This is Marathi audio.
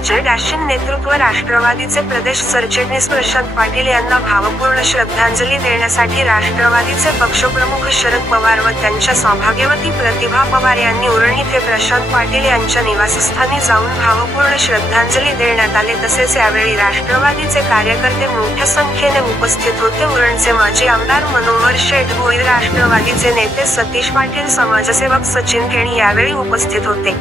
सरपंच डॅशिन नेतृत्व राष्ट्रवादीचे प्रदेश सरचिटणीस प्रशांत पाटील यांना भावपूर्ण श्रद्धांजली देण्यासाठी राष्ट्रवादीचे पक्षप्रमुख शरद पवार व त्यांच्या सौभाग्यवती प्रतिभा पवार यांनी उरण येथे प्रशांत पाटील यांच्या निवासस्थानी जाऊन भावपूर्ण श्रद्धांजली देण्यात आले। तसेच यावेळी राष्ट्रवादीचे कार्यकर्ते मोठ्या संख्येने उपस्थित होते। उरणचे माजी आमदार मनोहर शेठ भोईर, राष्ट्रवादीचे नेते सतीश पाटील, समाजसेवक सचिन केणी यावेळी उपस्थित होते।